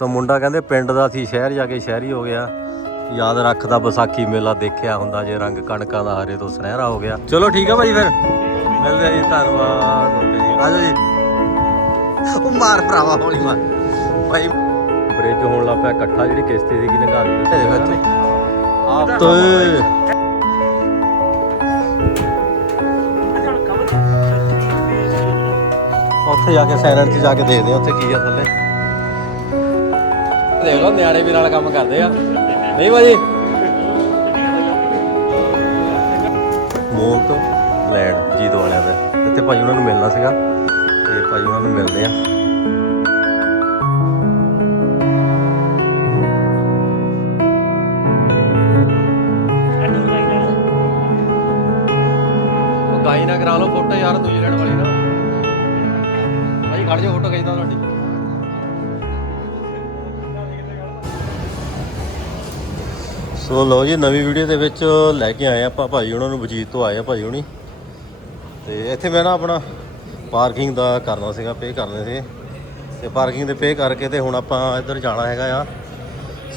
ਸੋ ਮੁੰਡਾ ਕਹਿੰਦੇ ਪਿੰਡ ਦਾ ਸੀ ਸ਼ਹਿਰ ਜਾ ਕੇ ਸ਼ਹਿਰੀ ਹੋ ਗਿਆ। ਯਾਦ ਰੱਖਦਾ ਵਿਸਾਖੀ ਮੇਲਾ ਦੇਖਿਆ ਹੁੰਦਾ ਜੇ ਰੰਗ ਕਣਕਾਂ ਦਾ ਹਰੇ ਤੋਂ ਸੁਨਹਿਰਾ ਹੋ ਗਿਆ। ਚਲੋ ਠੀਕ ਆ ਭਾਈ ਫਿਰ। ਮਿਲਦੇ ਆ ਜੀ ਧੰਨਵਾਦ। ਓਕੇ ਜੀ ਆਜੋ ਜੀ। ਉਹ ਮਾਰ ਭਰਾਵਾ ਹੌਲੀ ਮਾਰ। ਭਾਈ ਬ੍ਰਿਜ ਹੋਣ ਲੱਗ ਪਿਆ ਇਕੱਠਾ ਜਿਹੜੀ ਕਿਸ਼ਤੀ ਸੀਗੀ ਨੰਗਾ ਦਿੱਤੀ ਤੇ ਵਿੱਚ ਆਪ ਤੋਂ ਉੱਥੇ ਜਾ ਕੇ ਸਾਇਰਨ 'ਚ ਜਾ ਕੇ ਦੇਖਦੇ ਆ ਉੱਥੇ ਕੀ ਆ ਥੱਲੇ। ਦੇਖ ਲਓ ਨਿਆਣੇ ਵੀ ਨਾਲ ਕੰਮ ਕਰਦੇ ਆ। ਨਹੀਂ ਭਾਜੀ? ਮੋਕ ਲੈਂਡ ਜੀਤ ਵਾਲਿਆਂ ਦਾ। ਇੱਥੇ ਭਾਜੀ ਉਹਨਾਂ ਨੂੰ ਮਿਲਣਾ ਸੀਗਾ ਤੇ ਭਾਜੀ ਉਹਨਾਂ ਨੂੰ ਮਿਲਦੇ ਆ। ਗਾਈ ਨਾ ਕਰਾ ਲਓ ਫੋਟੋ ਯਾਰ ਨਿਊਜ਼ੀਲੈਂਡ ਵਾਲੀ ਨਾ। ਭਾਈ ਖੜ ਜਾ ਫੋਟੋ ਖਿੱਚਦਾ ਤੁਹਾਡੀ। ਸੋ ਲੋ ਜੀ, ਨਵੀਂ ਵੀਡੀਓ ਦੇ ਵਿੱਚ ਲੈ ਕੇ ਆਏ ਆਪਾਂ ਭਾਜੀ ਉਹਨਾਂ ਨੂੰ, ਵਜੀਦ ਤੋਂ ਆਏ ਆ ਭਾਜੀ ਹੁਣੀ। ਤੇ ਇੱਥੇ ਮੈਂ ਨਾ ਆਪਣਾ ਪਾਰਕਿੰਗ ਦਾ ਕਰਨਾ ਸੀਗਾ ਪੇ ਕਰਨੇ ਸੀ। ਤੇ ਪਾਰਕਿੰਗ ਦੇ ਪੇ ਕਰਕੇ ਤੇ ਹੁਣ ਆਪਾਂ ਇੱਧਰ ਜਾਣਾ ਹੈਗਾ ਆ।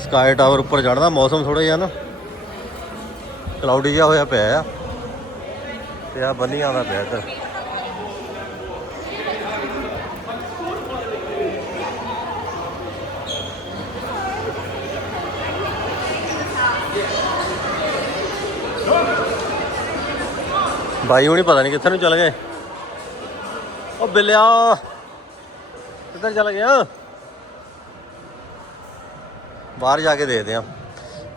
ਸਕਾਈ ਟਾਵਰ ਉੱਪਰ ਚੜ੍ਹਨਾ ਮੌਸਮ ਥੋੜਾ ਜਿਹਾ ਨਾ ਕਲਾਉਡੀ ਜਿਹਾ ਹੋਇਆ ਪਿਆ ਆ। ਤੇ ਆ ਬੰਨੀ ਆਉਂਦਾ ਪਿਆ ਇੱਧਰ। ਬਾਈ ਹੁਣੀ ਪਤਾ ਨਹੀਂ ਕਿੱਥੇ ਨੂੰ ਚਲ ਗਏ। ਉਹ ਬਿੱਲਿਆ। ਕਿੱਧਰ ਚਲ ਗਿਆ ਬਾਹਰ ਜਾ ਕੇ ਦੇਖਦੇ ਆ।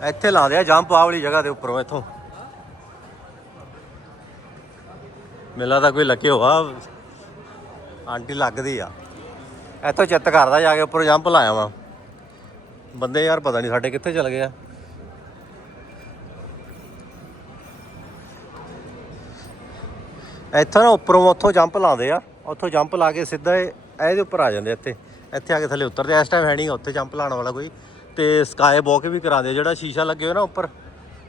ਇੱਥੇ ਲਾ ਆ ਜੰਪ ਆ ਵਾਲੀ ਜਗ੍ਹਾ ਦੇ ਉੱਪਰੋਂ ਇੱਥੋਂ। ਮੇਲਾ ਤਾਂ ਕੋਈ ਲੱਗੇ ਹੋਆ। ਆਂਟੀ ਲੱਗਦੀ ਆ। ਇੱਥੋਂ ਚਿੱਤ ਕਰਦਾ ਜਾ ਕੇ ਉੱਪਰੋਂ ਜੰਪ ਲਾਇਆ ਵਾ। ਬੰਦੇ ਯਾਰ ਪਤਾ ਨਹੀਂ ਸਾਡੇ ਕਿੱਥੇ ਚਲ ਗਏ ਆ। ਇੱਥੋਂ ਨਾ ਉੱਪਰੋਂ ਉੱਥੋਂ ਜੰਪ ਲਾਉਂਦੇ ਆ, ਉੱਥੋਂ ਜੰਪ ਲਾ ਕੇ ਸਿੱਧਾ ਇਹ, ਇਹਦੇ ਉੱਪਰ ਆ ਜਾਂਦੇ ਇੱਥੇ। ਇੱਥੇ ਆ ਕੇ ਥੱਲੇ ਉਤਰਦੇ ਇਸ ਟਾਈਮ ਹੈ ਨਹੀਂ ਉੱਥੇ ਜੰਪ ਲਾਉਣ ਵਾਲਾ ਕੋਈ। ਤੇ ਸਕਾਈ ਵੌਕ ਵੀ ਕਰਾਉਂਦੇ ਆ, ਜਿਹੜਾ ਸ਼ੀਸ਼ਾ ਲੱਗੇ ਹੋਇਆ ਨਾ ਉੱਪਰ,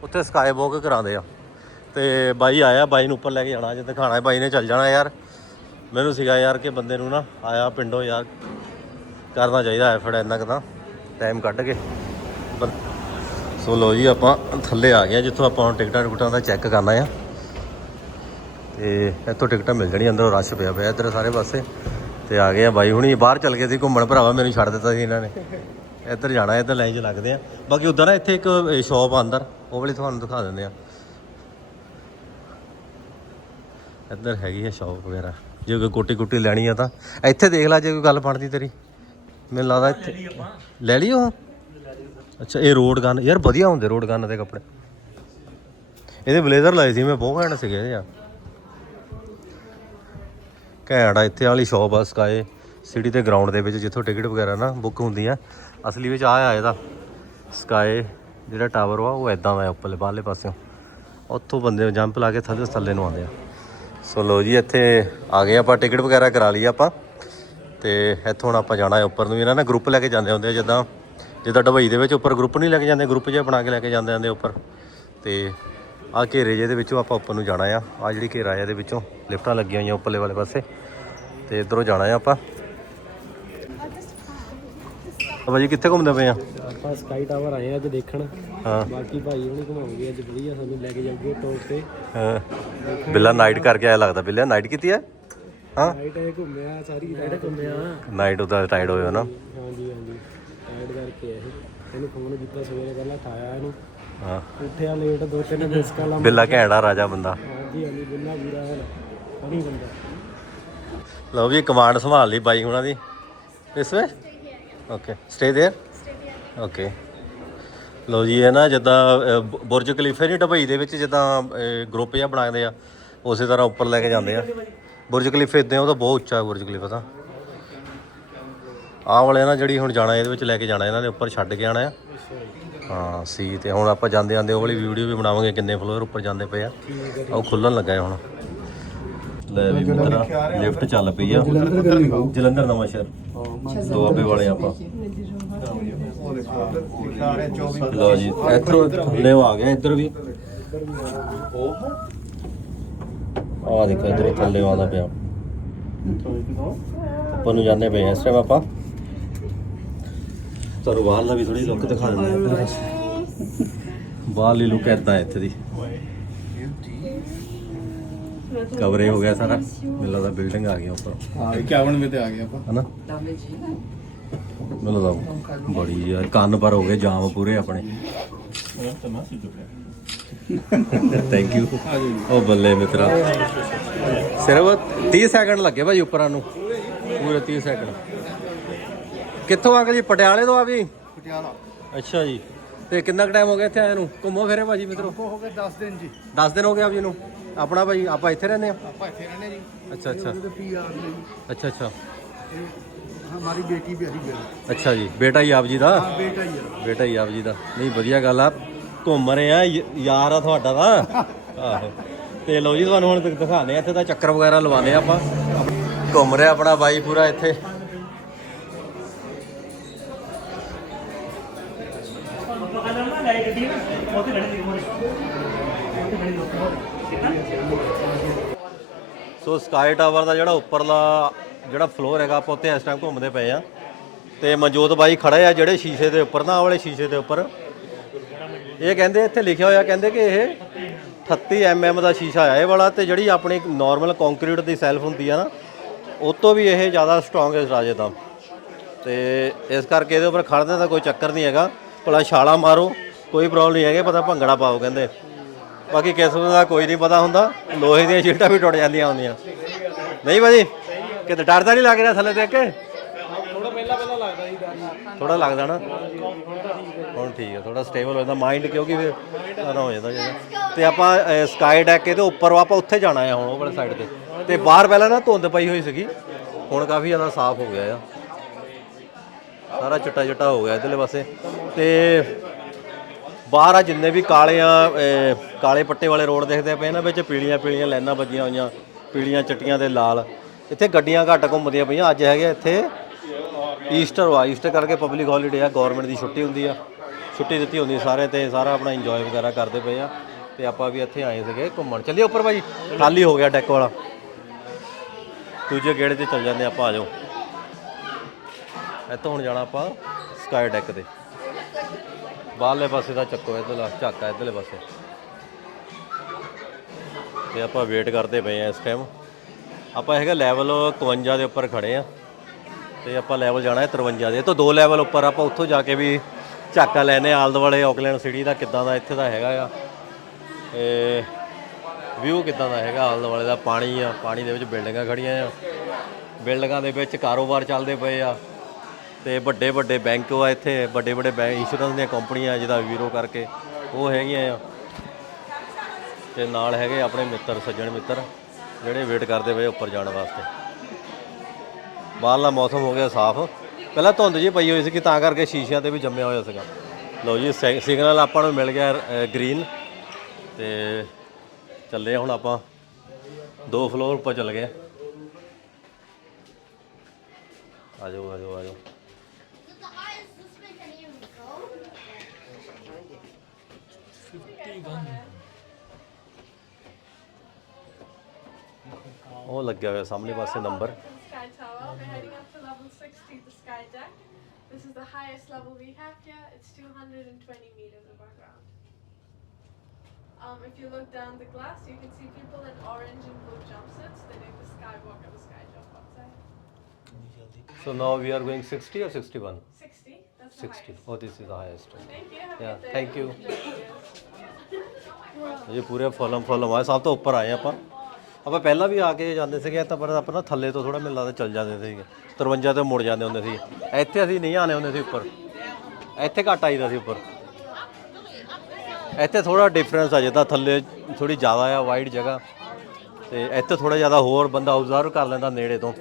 ਉੱਥੇ ਸਕਾਈ ਵੌਕ ਕਰਾਉਂਦੇ ਆ। ਤੇ ਬਾਈ ਆਇਆ, ਬਾਈ ਨੂੰ ਉੱਪਰ ਲੈ ਕੇ ਜਾਣਾ, ਜੇ ਦਿਖਾਣਾ ਹੈ, ਬਾਈ ਨੇ ਚੱਲ ਜਾਣਾ ਯਾਰ। ਮੈਨੂੰ ਸੀਗਾ ਯਾਰ ਕਿ ਬੰਦੇ ਨੂੰ ਨਾ ਆਇਆ ਪਿੰਡੋਂ ਯਾਰ, ਕਰਨਾ ਚਾਹੀਦਾ ਐਫਰਟ ਇੰਨਾ ਕੁ ਤਾਂ ਟਾਈਮ ਕੱਢ ਕੇ। ਬੰ- ਸੋ ਲੋ ਜੀ, ਆਪਾਂ ਥੱਲੇ ਆ ਗਏ ਜਿੱਥੋਂ ਆਪਾਂ ਹੁਣ ਟਿਕਟਾਂ ਟੁਕਟਾਂ ਦਾ ਚੈੱਕ ਕਰਨਾ ਆ। ਤੇ ਇੱਥੋਂ ਟਿਕਟਾਂ ਮਿਲ ਜਾਣੀਆਂ ਅੰਦਰੋਂ ਰਸ਼ ਪਿਆ ਪਿਆ ਇੱਧਰ ਸਾਰੇ ਪਾਸੇ। ਤੇ ਆ ਗਏ ਆ ਬਾਈ ਹੁਣੀ ਬਾਹਰ ਚੱਲ ਗਏ ਸੀ ਘੁੰਮਣ ਭਰਾਵਾ ਮੈਨੂੰ ਛੱਡ ਦਿੱਤਾ ਸੀ ਇਹਨਾਂ ਨੇ। ਇੱਧਰ ਜਾਣਾ ਇੱਧਰ ਲਾਈਨ 'ਚ ਲੱਗਦੇ ਆ। ਬਾਕੀ ਉਧਰ ਨਾ ਇੱਥੇ ਇੱਕ ਸ਼ਾਪ ਆ ਅੰਦਰ ਉਹ ਵਾਲੀ ਤੁਹਾਨੂੰ ਦਿਖਾ ਦਿੰਦੇ ਆ। ਇੱਧਰ ਹੈਗੀ ਆ ਸ਼ਾਪ ਵਗੈਰਾ ਜੇ ਕੋਈ ਕੋਟੀ ਕੁੱਟੀ ਲੈਣੀ ਆ ਤਾਂ। ਇੱਥੇ ਦੇਖ ਲੈ ਜੇ ਕੋਈ ਗੱਲ ਬਣਦੀ ਤੇਰੀ। ਮੈਨੂੰ ਲੱਗਦਾ ਇੱਥੇ ਲੈ ਲਈ ਉਹ? ਅੱਛਾ ਇਹ ਰੋਡ ਗਨ ਯਾਰ ਵਧੀਆ ਹੁੰਦੇ ਰੋਡ ਗਨ ਦੇ ਕੱਪੜੇ। ਇਹਦੇ ਬਲੇਜ਼ਰ ਲਾਏ ਸੀ ਮੈਂ ਬਹੁਤ ਘੈਂਟ ਸੀਗੇ ਯਾਰ ਘੈਂਟ ਆ, ਇੱਥੇ ਵਾਲੀ ਸ਼ਾਪ ਆ ਸਕਾਏ ਸਿਟੀ ਦੇ ਗਰਾਊਂਡ ਦੇ ਵਿੱਚ, ਜਿੱਥੋਂ ਟਿਕਟ ਵਗੈਰਾ ਨਾ ਬੁੱਕ ਹੁੰਦੀ ਆ ਅਸਲੀ ਵਿੱਚ ਆ ਆ ਇਹਦਾ। ਸਕਾਏ ਜਿਹੜਾ ਟਾਵਰ ਵਾ, ਉਹ ਐਦਾਂ ਦਾ ਉੱਪਰਲੇ ਬਾਹਰਲੇ ਪਾਸਿਓਂ। ਉੱਥੋਂ ਬੰਦੇ ਜੰਪ ਲਾ ਕੇ ਥੱਲੇ ਥੱਲੇ ਨੂੰ ਆਉਂਦੇ ਆ। ਸੋ ਲੋ ਜੀ, ਇੱਥੇ ਆ ਗਏ ਆਪਾਂ ਟਿਕਟ ਵਗੈਰਾ ਕਰਾ ਲਈ ਆਪਾਂ। ਤੇ ਇੱਥੋਂ ਹੁਣ ਆਪਾਂ ਜਾਣਾ ਹੈ, ਉੱਪਰ ਨੂੰ ਇਹਨਾਂ ਨਾ ਗਰੁੱਪ ਲੈ ਕੇ ਜਾਂਦੇ ਹੁੰਦੇ ਆ, ਜਿੱਦਾਂ ਜਿੱਦਾਂ ਦੁਬਈ ਦੇ ਵਿੱਚ ਉੱਪਰ ਗਰੁੱਪ ਨਹੀਂ ਲੈ ਕੇ ਜਾਂਦੇ ਗਰੁੱਪ ਜਿਹਾ ਬਣਾ ਕੇ ਲੈ ਕੇ ਜਾਂਦੇ ਆਂਦੇ ਉੱਪਰ। ਤੇ ਆ ਘੇਰੇ ਜਿਹੇ ਦੇ ਵਿੱਚੋਂ ਆਪਾਂ ਉੱਪਰ ਨੂੰ ਜਾਣਾ ਆ। ਆ ਜਿਹੜੀ ਘੇਰਾ ਆ ਇਹਦੇ ਵਿੱਚੋਂ ਲਿਫਟਾਂ ਲੱਗੀਆਂ ਹੋਈਆਂ ਉੱਪਰਲੇ ਵਾਲੇ ਪਾਸੇ। ਤੇ ਇਧਰੋਂ ਜਾਣਾ ਆ ਆਪਾਂ। ਬਾਬਾ ਜੀ ਕਿੱਥੇ ਘੁੰਮਦੇ ਪਏ ਆ? ਆਪਾਂ ਸਕਾਈ ਟਾਵਰ ਆਏ ਆ ਅੱਜ ਦੇਖਣ। ਹਾਂ। ਬਾਕੀ ਭਾਈ ਹੁਣੀ ਘੁਮਾਉਂਗੇ ਅੱਜ ਵਧੀਆ ਸਾਨੂੰ ਲੈ ਕੇ ਜਾਊਗੇ ਟੋਪ ਤੇ ਹਾਂ। ਬਿੱਲਾ ਨਾਈਟ ਕਰਕੇ ਆਇਆ ਲੱਗਦਾ। ਬਿੱਲਾ ਨਾਈਟ ਕੀਤੀ ਹੈ। ਹਾਂ ਨਾਈਟ ਇਹ ਘੁੰਮਿਆ ਸਾਰੀ ਰਾਤ ਘੁੰਮਿਆ ਨਾਈਟ ਉਹਦਾ ਟਾਈਡ ਹੋਇਆ ਨਾ। ਹਾਂਜੀ ਹਾਂਜੀ। ਟਾਇਰਡ ਕਰਕੇ ਇਹ ਇਹਨੂੰ ਫੋਨ ਕੀਤਾ ਸਵੇਰੇ ਪਹਿਲਾਂ ਠਾਇਆ ਇਹਨੂੰ। ਹਾਂ ਉੱਠਿਆ ਲੇਟ ਦੋ ਤਿੰਨ ਮਿਸ ਕਾਲਾਂ ਬਿੱਲਾ ਘੈਂਡਾ ਰਾਜਾ ਬੰਦਾ ਹਾਂਜੀ ਹਾਂਜੀ ਬਿੱਲਾ ਵੀਰਾ ਹੈ ਫਣੀ ਬੰਦਾ ਲਓ ਵੀ ਕਮਾਂਡ ਸੰਭਾਲ ਲਈ ਬਾਈ ਹੁਣਾਂ ਦੀ ਇਸ way okay stay there okay ਲਓ ਜੀ ਇਹ ਨਾ ਜਿੱਦਾਂ ਅਹ, ਬੁ- ਬੁਰਜ ਖਲੀਫੇ ਨਹੀਂ ਦੁਬਈ ਦੇ ਵਿੱਚ ਜਿੱਦਾਂ ਗਰੁੱਪ ਜਿਹਾ ਬਣਾਉਂਦੇ ਆ ਉਸੇ ਤਰ੍ਹਾਂ ਉੱਪਰ ਲੈ ਕੇ ਜਾਂਦੇ ਆ ਬੁਰਜ ਖਲੀਫੇ ਇਦਾਂ ਉਹ ਤਾਂ ਬਹੁਤ ਉੱਚਾ ਬੁਰਜ ਖਲੀਫਾ ਤਾਂ ਆਹ ਵਾਲੇ ਨਾ ਜਿਹੜੀ ਹੁਣ ਜਾਣਾ ਇਹਦੇ ਵਿੱਚ ਲੈ ਕੇ ਜਾਣਾ ਇਹਨਾਂ ਨੇ ਉੱਪਰ ਛੱਡ ਕੇ ਆਣਾ ਆ ਹਾਂ ਸੀ ਤੇ ਹੁਣ ਆਪਾਂ ਜਾਂਦੇ ਜਾਂਦੇ ਉਹ ਵਾਲੀ ਵੀਡੀਓ ਵੀ ਬਣਾਵਾਂਗੇ ਕਿੰਨੇ ਫਲੋਰ ਉੱਪਰ ਜਾਂਦੇ ਪਏ ਆ। ਉਹ ਖੁੱਲਣ ਲੱਗਾ ਹੈ ਹੁਣ। ਲੈ ਵੀ ਮਿੱਤਰਾ ਲਿਫਟ ਚੱਲ ਪਈ ਆ। ਜਲੰਧਰ ਨਵਾਂ ਸ਼ਹਿਰ। ਦੁਆਬੇ ਵਾਲੇ ਆਪਾਂ। ਲਓ ਜੀ ਇੱਧਰੋਂ ਥੱਲੇ ਆ ਗਿਆ ਇੱਧਰ ਵੀ। ਆ ਦੇਖੋ ਇੱਧਰੋਂ ਥੱਲੇ ਆਉਂਦਾ ਪਿਆ। ਉੱਪਰ ਨੂੰ ਜਾਂਦੇ ਪਏ ਇਸ ਟਾਈਮ ਆਪਾਂ। ਤੁਹਾਨੂੰ ਬਾਹਰ ਦਾ ਵੀ ਥੋੜੀ ਲੁੱਕ ਦਿਖਾ ਦਿੰਦਾ ਇੱਧਰ ਬਾਹਰਲੀ ਲੁੱਕ ਐਦਾਂ ਇੱਥੇ ਦੀ। ਕਵਰੇ ਹੋ ਗਿਆ ਸਾਰਾ। ਮੈਨੂੰ ਲੱਗਦਾ ਬਿਲਡਿੰਗ ਆ ਗਈ ਉੱਪਰ। ਹਾਂ 51 ਵਿੱਚ ਆ ਗਿਆ ਆਪਾਂ। ਹਨਾ? ਮੈਨੂੰ ਲੱਗਦਾ ਬੜੀ ਯਾਰ ਕੰਨ ਪਰ ਹੋ ਗਏ ਜਾਮ ਪੂਰੇ ਆਪਣੇ। ਥੈਂਕ ਯੂ ਉਹ ਬੱਲੇ ਮਿੱਤਰਾ। ਸਿਰਫ 30 ਸੈਕਿੰਡ ਲੱਗੇ ਭਾਈ ਉੱਪਰਾਂ ਨੂੰ। ਪੂਰੇ 30 ਸੈਕਿੰਡ ਕਿੱਥੋਂ ਆ ਗਏ ਜੀ? ਪਟਿਆਲੇ ਤੋਂ ਆ ਵੀ? ਪਟਿਆਲਾ। ਅੱਛਾ ਜੀ। ਤੇ ਕਿੰਨਾ ਕੁ ਟਾਈਮ ਹੋ ਗਿਆ ਇੱਥੇ ਆਏ ਨੂੰ? ਘੁੰਮੋ ਫਿਰੇ ਭਾਜੀ ਮਿੱਤਰੋ। ਹੋ ਗਏ 10 ਦਿਨ ਜੀ। 10 ਦਿਨ ਹੋ ਗਏ ਆਪ ਜੀ ਨੂੰ? ਆਪਣਾ ਭਾਈ ਆਪਾਂ ਇੱਥੇ ਰਹਿੰਦੇ ਆ? ਆਪਾਂ ਇੱਥੇ ਰਹਿੰਦੇ ਜੀ। ਅੱਛਾ ਅੱਛਾ। ਉਹਦੇ ਪੀਆਰ ਨੇ ਜੀ ਅੱਛਾ ਅੱਛਾ। ਹਮਾਰੀ ਬੇਟੀ ਵੀ ਅਸੀਂ ਗਏ ਅੱਛਾ ਜੀ। ਬੇਟਾ ਹੀ ਆਪ ਜੀ ਦਾ? ਹਾਂ ਬੇਟਾ ਹੀ ਆ। ਬੇਟਾ ਹੀ ਆਪ ਜੀ ਦਾ। ਨਹੀਂ ਵਧੀਆ ਗੱਲ ਆ। ਘੁੰਮ ਰਹੇ ਆ ਯਾਰ ਆ ਤੁਹਾਡਾ ਦਾ ਆਹੋ। ਤੇ ਲਓ ਜੀ ਤੁਹਾਨੂੰ ਹੁਣ ਦਿਖਾਣੇ ਆ ਇੱਥੇ ਦਾ ਚੱਕਰ ਵਗੈਰਾ ਲਵਾਣੇ ਆ ਆਪਾਂ। ਘੁੰਮ ਰਿਹਾ ਆਪਣਾ ਬਾਈ ਪੂਰਾ ਇੱਥੇ। ਸਕਾਈ ਟਾਵਰ ਦਾ ਜਿਹੜਾ ਉੱਪਰਲਾ ਜਿਹੜਾ ਫਲੋਰ ਹੈਗਾ, ਆਪਾਂ ਉੱਤੇ ਇਸ ਟਾਈਮ ਘੁੰਮਦੇ ਪਏ ਆ ਤੇ ਮਨਜੋਤ ਬਾਈ ਖੜੇ ਆ ਜਿਹੜੇ ਸ਼ੀਸ਼ੇ ਦੇ ਉੱਪਰ, ਨਾ ਆਹ ਵਾਲੇ ਸ਼ੀਸ਼ੇ ਦੇ ਉੱਪਰ। ਇਹ ਕਹਿੰਦੇ, ਇੱਥੇ ਲਿਖਿਆ ਹੋਇਆ, ਕਹਿੰਦੇ ਕਿ ਇਹ 38 mm ਦਾ ਸ਼ੀਸ਼ਾ ਆ ਇਹ ਵਾਲਾ ਤੇ ਜਿਹੜੀ ਆਪਣੀ ਨਾਰਮਲ ਕੰਕਰੀਟ ਦੀ ਸੈਲਫ ਹੁੰਦੀ ਆ ਨਾ, ਉਹ ਤੋਂ ਵੀ ਇਹ ਜ਼ਿਆਦਾ ਸਟਰੋਂਗ ਹੈ ਰਾਜੇ ਦਾ ਤੇ ਇਸ ਕਰਕੇ ਇਹਦੇ ਉੱਪਰ ਖੜਦੇ ਦਾ ਕੋਈ ਚੱਕਰ ਨਹੀਂ ਹੈਗਾ। ਭਲਾ ਛਾਲਾ ਮਾਰੋ, ਕੋਈ ਪ੍ਰੋਬਲਮ ਨਹੀਂ ਹੈਗੇ, ਪਤਾ ਭੰਗੜਾ ਪਾਓ, ਕਹਿੰਦੇ। ਬਾਕੀ ਕਿਸਮ ਦਾ ਕੋਈ ਨਹੀਂ ਪਤਾ ਹੁੰਦਾ। ਲੋਹੇ ਦੀਆਂ ਸ਼ੀਟਾਂ ਵੀ ਟੁੱਟ ਜਾਂਦੀਆਂ ਹੁੰਦੀਆਂ। ਨਹੀਂ ਭਾਜੀ? ਕਿਤੇ ਡਰਦਾ ਨਹੀਂ ਲੱਗ ਰਿਹਾ ਥੱਲੇ ਦੇਖ ਕੇ? ਥੋੜਾ ਪਹਿਲਾਂ ਪਹਿਲਾਂ ਲੱਗਦਾ ਸੀ ਡਰ ਥੋੜਾ ਲੱਗਦਾ ਨਾ? ਹੁਣ ਠੀਕ ਹੈ ਥੋੜਾ ਸਟੇਬਲ ਹੋ ਜਾਂਦਾ। ਮਾਈਂਡ ਕਿਉਂਕਿ ਫਿਰ ਸਾਰਾ ਹੋ ਜਾਂਦਾ ਜਿਹੜਾ ਤੇ ਆਪਾਂ ਸਕਾਈ ਡੈਕ ਇਹਦੇ ਉੱਪਰ ਆਪਾਂ ਉੱਥੇ ਜਾਣਾ ਹੈ ਹੁਣ, ਉਹ ਵਾਲੇ ਸਾਈਡ ਤੇ। ਤੇ ਬਾਹਰ ਪਹਿਲਾਂ ਨਾ ਧੁੰਦ ਪਈ ਹੋਈ ਸੀਗੀ। ਹੁਣ ਕਾਫੀ ਜ਼ਿਆਦਾ ਸਾਫ਼ ਹੋ ਗਿਆ ਆ। ਸਾਰਾ ਚਿੱਟਾ ਚਿੱਟਾ ਹੋ ਗਿਆ ਇਧਰਲੇ ਪਾਸੇ। ਤੇ ਬਾਹਰ ਆ ਜਿੰਨੇ ਵੀ ਕਾਲੇ ਆ ਅਹ, ਕਾਲੇ ਪੱਟੇ ਵਾਲੇ ਰੋਡ ਦੇਖਦੇ ਪਏ ਇਹਨਾਂ ਵਿੱਚ ਪੀਲੀਆਂ ਪੀਲੀਆਂ ਲਾਈਨਾਂ ਵੱਜੀਆਂ ਹੋਈਆਂ ਪੀਲੀਆਂ ਚਿੱਟੀਆਂ ਦੇ ਲਾਲ। ਇੱਥੇ ਗੱਡੀਆਂ ਘੱਟ ਘੁੰਮਦੀਆਂ ਪਈਆਂ ਅੱਜ ਹੈਗੇ ਇੱਥੇ ਈਸਟਰ ਵਾ ਈਸਟਰ ਕਰਕੇ ਪਬਲਿਕ ਹੌਲੀਡੇ ਆ ਗਵਰਨਮੈਂਟ ਦੀ ਛੁੱਟੀ ਹੁੰਦੀ ਆ। ਛੁੱਟੀ ਦਿੱਤੀ ਹੁੰਦੀ ਸਾਰੇ ਤੇ ਸਾਰਾ ਆਪਣਾ ਇੰਜੋਏ ਵਗੈਰਾ ਕਰਦੇ ਪਏ ਆ। ਤੇ ਆਪਾਂ ਵੀ ਇੱਥੇ ਆਏ ਸੀਗੇ ਘੁੰਮਣ। ਚੱਲੀਏ ਉੱਪਰ ਭਾਜੀ ਖਾਲੀ ਹੋ ਗਿਆ ਡੈਕ ਵਾਲਾ। ਦੂਜੇ ਗੇੜੇ ਤੇ ਚੱਲ ਜਾਂਦੇ ਆਪਾਂ ਆ ਜਾਓ। ਇੱਥੋਂ ਹੁਣ ਜਾਣਾ ਆਪਾਂ ਸਕਾਈ ਡੈਕ ਤੇ। ਬਾਹਰਲੇ ਪਾਸੇ ਦਾ ਚੱਕੋ, ਇੱਧਰਲਾ ਝਾਕਾ, ਇੱਧਰਲੇ ਪਾਸੇ। ਤੇ ਆਪਾਂ ਵੇਟ ਕਰਦੇ ਪਏ ਆ ਇਸ ਟਾਈਮ ਆਪਾਂ ਹੈਗਾ ਲੈਵਲ 51 ਦੇ ਉੱਪਰ ਖੜੇ ਆ। ਤੇ ਆਪਾਂ ਲੈਵਲ ਜਾਣਾ ਹੈ 53 ਦੇ। ਇਹ ਤੋਂ ਦੋ ਲੈਵਲ ਉੱਪਰ ਆਪਾਂ ਉੱਥੋਂ ਜਾ ਕੇ ਵੀ ਝਾਕਾ ਲੈਨੇ ਆਲ ਦੁਆਲੇ ਆਕਲੈਂਡ ਸਿਟੀ ਦਾ ਕਿੱਦਾਂ ਦਾ ਇੱਥੇ ਦਾ ਹੈਗਾ ਆ। ਇਹ ਵਿਊ ਕਿੱਦਾਂ ਦਾ ਹੈਗਾ? ਆਲ ਦੁਆਲੇ ਦਾ ਪਾਣੀ ਆ। ਪਾਣੀ ਦੇ ਵਿੱਚ ਬਿਲਡਿੰਗਾਂ ਖੜੀਆਂ ਆ। ਬਿਲਡਿੰਗਾਂ ਦੇ ਵਿੱਚ ਕਾਰੋਬਾਰ ਚੱਲਦੇ ਪਏ ਆ। ਤੇ ਵੱਡੇ ਵੱਡੇ ਬੈਂਕ ਆ ਇੱਥੇ, ਵੱਡੇ ਵੱਡੇ ਬੈਂਕ ਇੰਸ਼ੋਰੈਂਸ ਦੀਆਂ ਕੰਪਨੀਆਂ ਜਿਹਦਾ ਵੀਰੋ ਕਰਕੇ, ਉਹ ਹੈਗੀਆਂ ਆ। ਤੇ ਨਾਲ ਹੈਗੇ ਆਪਣੇ ਮਿੱਤਰ, ਸੱਜਣ ਮਿੱਤਰ, ਜਿਹੜੇ ਵੇਟ ਕਰਦੇ ਪਏ ਉੱਪਰ ਜਾਣ ਵਾਸਤੇ। ਬਾਹਰਲਾ ਮੌਸਮ ਹੋ ਗਿਆ ਸਾਫ਼। ਪਹਿਲਾਂ ਧੁੰਦ ਜੀ ਪਈ ਹੋਈ ਸੀ ਕਿ ਤਾਂ ਕਰਕੇ ਸ਼ੀਸ਼ਿਆਂ ਤੇ ਵੀ ਜੰਮਿਆ ਹੋਇਆ ਸੀਗਾ। ਲਓ ਜੀ ਸਿਗ- ਸਿਗਨਲ ਆਪਾਂ ਨੂੰ ਮਿਲ ਗਿਆ ਗ੍ਰੀਨ ਤੇ ਚੱਲੇ ਹੁਣ ਆਪਾਂ। ਦੋ ਫਲੋਰ ਉੱਪਰ ਚੱਲ ਗਏ। ਆ ਜਾਓ, ਆ ਉਹ ਲੱਗਿਆ ਹੋਇਆ ਸਾਹਮਣੇ ਪਾਸੇ number Sky Tower. We're heading up to level 60, the Sky Deck. This is the highest level we have here. It's 220 meters above ground. Um, if you look down the glass, you can see people in orange and blue jumpsuits. They're doing the skywalk or the sky jump outside. So now we are going 60 or 61? 60. That's the 60. Oh, this is the highest. Thank you. Have a Yeah, good day. thank you. ਇਹ ਪੂਰੇ ਫੁੱਲਮ ਫੁੱਲਮ ਆ ਸਭ ਤੋਂ ਉੱਪਰ ਆਏ ਆਪਾਂ ਆਪਾਂ ਪਹਿਲਾਂ ਵੀ ਆ ਕੇ ਜਾਂਦੇ ਸੀਗੇ, ਤਾਂ ਪਰ ਆਪਾਂ ਨਾ ਥੱਲੇ ਤੋਂ ਥੋੜਾ ਮੈਨੂੰ ਲੱਗਦਾ ਚੱਲ ਜਾਂਦੇ ਸੀਗੇ। 53 ਤੇ ਮੁੜ ਜਾਂਦੇ ਹੁੰਦੇ ਸੀ ਇੱਥੇ ਅਸੀਂ ਨਹੀਂ ਆਨੇ ਹੁੰਦੇ ਸੀ ਉੱਪਰ। ਇੱਥੇ ਘੱਟ ਆਈਦਾ ਸੀ ਉੱਪਰ। ਇੱਥੇ ਥੋੜਾ ਡਿਫਰੈਂਸ ਆ ਜਿੱਦਾਂ ਥੱਲੇ ਥੋੜੀ ਜ਼ਿਆਦਾ ਆ ਵਾਈਡ ਜਗ੍ਹਾ। ਤੇ ਇੱਥੇ ਥੋੜਾ ਜ਼ਿਆਦਾ ਹੋਰ ਬੰਦਾ ਆਬਜ਼ਰਵ ਕਰ ਲੈਂਦਾ ਨੇੜੇ ਤੋਂ।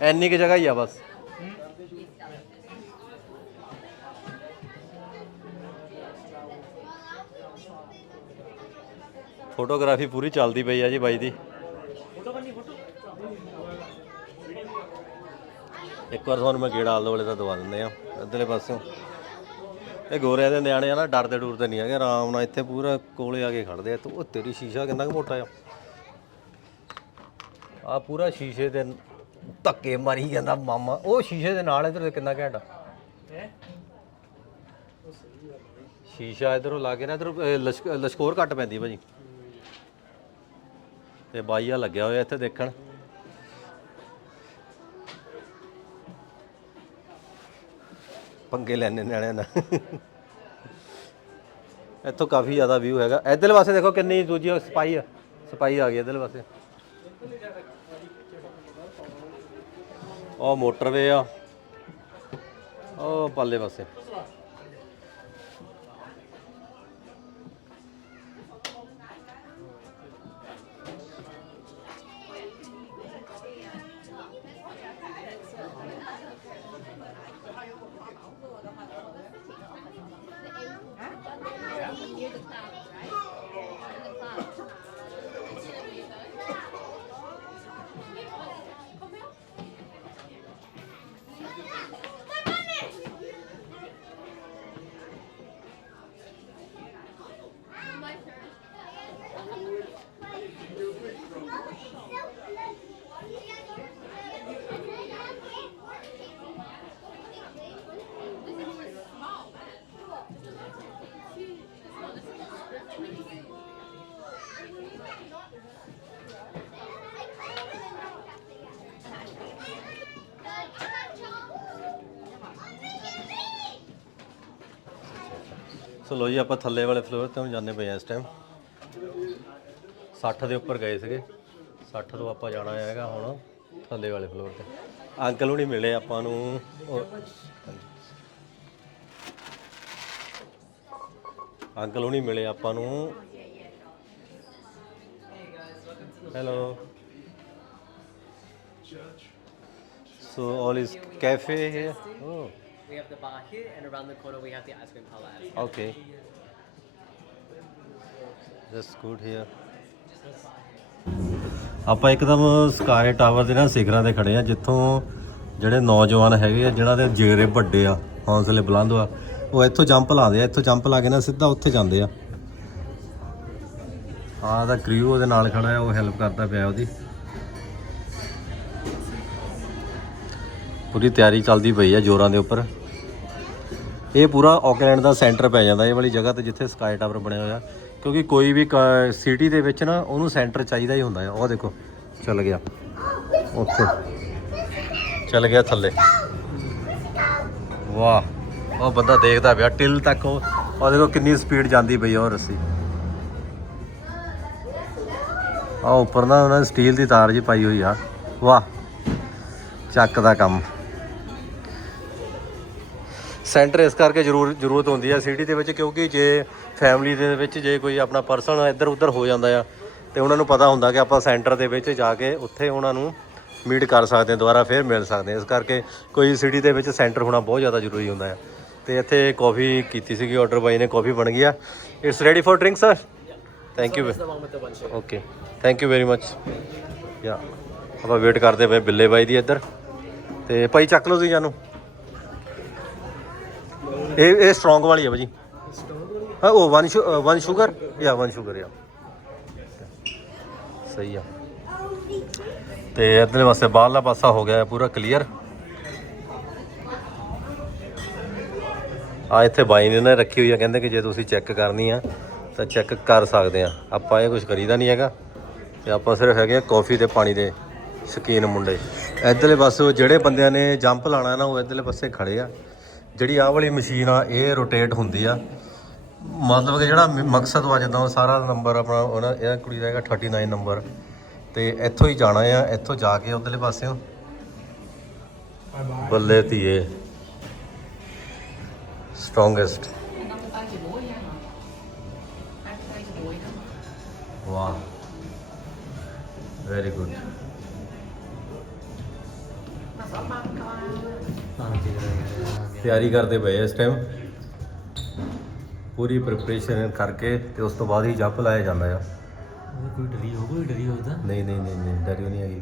ਐਨੀ ਕਿ ਜਗ੍ਹਾ ਹੀ ਆ ਬਸ। ਫੋਟੋਗ੍ਰਾਫੀ ਪੂਰੀ ਚੱਲਦੀ ਪਈ ਆ ਜੀ ਬਾਈ ਦੀ। ਇੱਕ ਵਾਰ ਤੁਹਾਨੂੰ ਮੈਂ ਗੇੜਾ ਆਲੇ ਵਾਲੇ ਦਾ ਦਵਾ ਦਿੰਦੇ ਆ ਇੱਧਰਲੇ ਪਾਸੋਂ ਇਹ ਗੋਰਿਆਂ ਦੇ ਨਿਆਣੇ ਆ ਨਾ, ਡਰਦੇ ਡੁਰਦੇ ਨਹੀਂ ਹੈਗੇ, ਆਰਾਮ ਨਾਲ ਇੱਥੇ ਪੂਰਾ ਕੋਲੇ ਆ ਕੇ ਖੜਦੇ ਆ। ਤੇ ਉਹ ਤੇਰੀ ਸ਼ੀਸ਼ਾ ਕਿੰਨਾ ਕੁ ਮੋਟਾ ਆ। ਆ ਪੂਰਾ ਸ਼ੀਸ਼ੇ ਦੇ ਧੱਕੇ ਮਾਰੀ ਜਾਂਦਾ ਮਾਮਾ। ਉਹ ਸ਼ੀਸ਼ੇ ਦੇ ਨਾਲ ਇਧਰ ਕਿੰਨਾ ਘੈਂਟ ਆ। ਸ਼ੀਸ਼ਾ ਇਧਰੋਂ ਲਾ ਕੇ ਨਾ, ਇਧਰੋਂ ਲਸ਼ਕੋਰ ਘੱਟ ਪੈਂਦੀ ਭਾਜੀ। ਤੇ ਬਾਈਆ ਲੱਗਿਆ ਹੋਇਆ ਇੱਥੇ ਦੇਖਣ। ਪੰਗੇ ਲੈਣੇ ਨਿਆਣਿਆਂ ਨਾਲ। ਇੱਥੋਂ ਕਾਫੀ ਜ਼ਿਆਦਾ ਵਿਊ ਹੈਗਾ। ਇਧਰਲੇ ਪਾਸੇ ਦੇਖੋ ਕਿੰਨੀ ਦੂਜੀ ਸਪਾਈ ਆ। ਸਪਾਈ ਆ ਗਈ ਇਧਰਲੇ ਪਾਸੇ। ਉਹ ਮੋਟਰਵੇ ਆ। ਉਹ ਪੱਲੇ ਪਾਸੇ। ਸੋ ਲੋ ਜੀ, ਆਪਾਂ ਥੱਲੇ ਵਾਲੇ ਫਲੋਰ ਤੇ ਹੁਣ ਜਾਂਦੇ ਪਏ ਆ ਇਸ ਟਾਈਮ 60 ਦੇ ਉੱਪਰ ਗਏ ਸੀਗੇ। 60 ਤੋਂ ਆਪਾਂ ਜਾਣਾ ਹੈਗਾ ਹੁਣ ਥੱਲੇ ਵਾਲੇ ਫਲੋਰ ਤੇ। ਅੰਕਲ ਹੁਣੀ ਮਿਲੇ ਆਪਾਂ ਨੂੰ। ਉਹ- ਹਾਂਜੀ। ਅੰਕਲ ਹੁਣੀ ਮਿਲੇ ਆਪਾਂ ਨੂੰ। Hello so all is cafe here oh We have the bar here, and around the corner we have the ice cream well. Okay. That's good here. ਆਪਾਂ ਇੱਕਦਮ ਸਕਾਈ ਟਾਵਰ ਦੇ ਨਾ ਸਿਖਰਾਂ ਤੇ ਖੜੇ ਆ ਜਿੱਥੋਂ ਜਿਹੜੇ ਨੌਜਵਾਨ ਹੈਗੇ ਆ ਜਿਨ੍ਹਾਂ ਦੇ ਜਿਗਰੇ ਵੱਡੇ ਆ ਹੌਸਲੇ ਬੁਲੰਦ ਆ ਉਹ ਇੱਥੋਂ ਜੰਪ ਲਾਉਂਦੇ ਆ ਇੱਥੋਂ ਜੰਪ ਲਾ ਕੇ ਨਾ ਸਿੱਧਾ ਉੱਥੇ ਜਾਂਦੇ ਆ ਆਹ ਦਾ ਕ੍ਰਿਊ ਉਹਦੇ ਨਾਲ ਖੜਾ ਆ ਉਹ ਹੈਲਪ ਕਰਦਾ ਪਿਆ ਉਹਦੀ ਪੂਰੀ ਤਿਆਰੀ ਚੱਲਦੀ ਪਈ ਆ ਜੋਰਾਂ ਦੇ ਉੱਪਰ ਇਹ ਪੂਰਾ ਆਕਲੈਂਡ ਦਾ ਸੈਂਟਰ ਪੈ ਜਾਂਦਾ, ਇਹ ਵਾਲੀ ਜਗ੍ਹਾ ਤੇ ਜਿੱਥੇ ਸਕਾਈ ਟਾਵਰ ਬਣਿਆ ਹੋਇਆ। ਕਿਉਂਕਿ ਕੋਈ ਵੀ ਸਿਟੀ ਦੇ ਵਿੱਚ ਨਾ, ਉਹਨੂੰ ਸੈਂਟਰ ਚਾਹੀਦਾ ਹੀ ਹੁੰਦਾ ਹੈ। ਉਹ ਦੇਖੋ, ਚੱਲ ਗਿਆ। ਉੱਥੇ। ਚੱਲ ਗਿਆ ਥੱਲੇ। ਵਾਹ, ਉਹ ਬੰਦਾ ਦੇਖਦਾ ਪਿਆ ਟਿਲ ਤੱਕ ਉਹ ਉਹ ਦੇਖੋ ਕਿੰਨੀ ਸਪੀਡ ਜਾਂਦੀ ਪਈ ਉਹ ਰੱਸੀ। ਆ ਉੱਪਰ ਨਾ ਉਹਨਾਂ ਸਟੀਲ ਦੀ ਤਾਰ ਜੀ ਪਾਈ ਹੋਈ ਆ। ਵਾਹ, ਚੱਕ ਦਾ ਕੰਮ। ਸੈਂਟਰ ਇਸ ਕਰਕੇ ਜ਼ਰੂਰ ਜ਼ਰੂਰਤ ਹੁੰਦੀ ਹੈ ਸਿਟੀ ਦੇ ਵਿੱਚ ਕਿਉਂਕਿ ਜੇ ਫੈਮਿਲੀ ਦੇ ਵਿੱਚ ਜੇ ਕੋਈ ਆਪਣਾ ਪਰਸਨ ਇੱਧਰ ਉੱਧਰ ਹੋ ਜਾਂਦਾ ਆ ਤੇ ਉਹਨਾਂ ਨੂੰ ਪਤਾ ਹੁੰਦਾ ਕਿ ਆਪਾਂ ਸੈਂਟਰ ਦੇ ਵਿੱਚ ਜਾ ਕੇ ਉੱਥੇ ਉਹਨਾਂ ਨੂੰ ਮੀਟ ਕਰ ਸਕਦੇ ਹਾਂ, ਦੁਬਾਰਾ ਫਿਰ ਮਿਲ ਸਕਦੇ ਹਾਂ। ਇਸ ਕਰਕੇ ਕੋਈ ਸਿਟੀ ਦੇ ਵਿੱਚ ਸੈਂਟਰ ਹੋਣਾ ਬਹੁਤ ਜ਼ਿਆਦਾ ਜ਼ਰੂਰੀ ਹੁੰਦਾ ਹੈ ਤੇ ਇੱਥੇ ਕਾਫੀ ਕੀਤੀ ਸੀਗੀ ਆਰਡਰ ਬਾਈ ਨੇ ਕਾਫੀ ਬਣ ਗਿਆ it's ready for drink sir thank you okay thank you very much yeah ਆਪਾਂ ਵੇਟ ਕਰਦੇ ਪਏ ਬਿੱਲੇ ਬਾਈ ਦੀ ਇੱਧਰ। ਤੇ ਭਾਈ ਚੱਕ ਲਓ ਤੁਸੀਂ ਜਾਨੂੰ। ਇਹ ਇਹ ਸਟਰੋਂਗ ਵਾਲੀ ਹੈ ਭਾਜੀ ਹਾਂ, ਉਹ ਵਨ ਵਨ ਸ਼ੂਗਰ ਯਾ ਵਨ ਸ਼ੂਗਰ ਯਾ ਸਹੀ ਆ। ਤੇ ਇੱਧਰਲੇ ਪਾਸੇ ਬਾਹਰਲਾ ਪਾਸਾ ਹੋ ਗਿਆ ਪੂਰਾ ਕਲੀਅਰ ਆ ਇੱਥੇ ਬਾਈ ਨੇ ਨਾ ਰੱਖੀ ਹੋਈ ਆ, ਕਹਿੰਦੇ ਕਿ ਜੇ ਤੁਸੀਂ ਚੈੱਕ ਕਰਨੀ ਆ, ਤਾਂ ਚੈੱਕ ਕਰ ਸਕਦੇ ਆ। ਆਪਾਂ ਇਹ ਕੁਝ ਕਰੀਦਾ ਨਹੀਂ ਹੈਗਾ। ਤੇ ਆਪਾਂ ਸਿਰਫ ਹੈਗੇ ਆ ਕਾਫੀ ਤੇ ਪਾਣੀ ਦੇ ਸ਼ਕੀਨ ਮੁੰਡੇ। ਇੱਧਰਲੇ ਪਾਸੇ ਜਿਹੜੇ ਬੰਦਿਆਂ ਨੇ ਜੰਪ ਲਾਣਾ ਨਾ, ਉਹ ਇੱਧਰਲੇ ਪਾਸੇ ਖੜੇ ਆ। ਜਿਹੜੀ ਆਹ ਵਾਲੀ ਮਸ਼ੀਨ ਆ ਇਹ ਰੋਟੇਟ ਹੁੰਦੀ ਆ। ਮਤਲਬ ਕਿ ਜਿਹੜਾ ਮਕਸਦ ਵਾ ਜਿੱਦਾਂ ਸਾਰਾ ਨੰਬਰ ਆਪਣਾ ਉਹਨਾਂ ਇਹ ਕੁੜੀ ਦਾ ਹੈਗਾ 39 ਨੰਬਰ ਤੇ ਇੱਥੋਂ ਹੀ ਜਾਣਾ ਆ ਇੱਥੋਂ ਜਾ ਕੇ ਉਧਰਲੇ ਪਾਸਿਓਂ। ਬੱਲੇ ਧੀਏ। ਸਟਰੋਂਗੈਸਟ ਵਾਹ। ਵੈਰੀ ਗੁੱਡ ਤਿਆਰੀ ਕਰਦੇ ਪਏ ਇਸ ਟਾਈਮ ਪੂਰੀ ਪ੍ਰਿਪਰੇਸ਼ਨ ਕਰਕੇ ਤੇ ਉਸ ਤੋਂ ਬਾਅਦ ਹੀ ਜੰਪ ਲਾਇਆ ਜਾਂਦਾ ਆ। ਕੋਈ ਡਰੀ ਹੋ ਕੋਈ ਡਰੀ ਹੋਦਾ ਨਹੀਂ ਨਹੀਂ ਨਹੀਂ ਨਹੀਂ ਡਰਿਓ ਨਹੀਂ ਹੈਗੀ।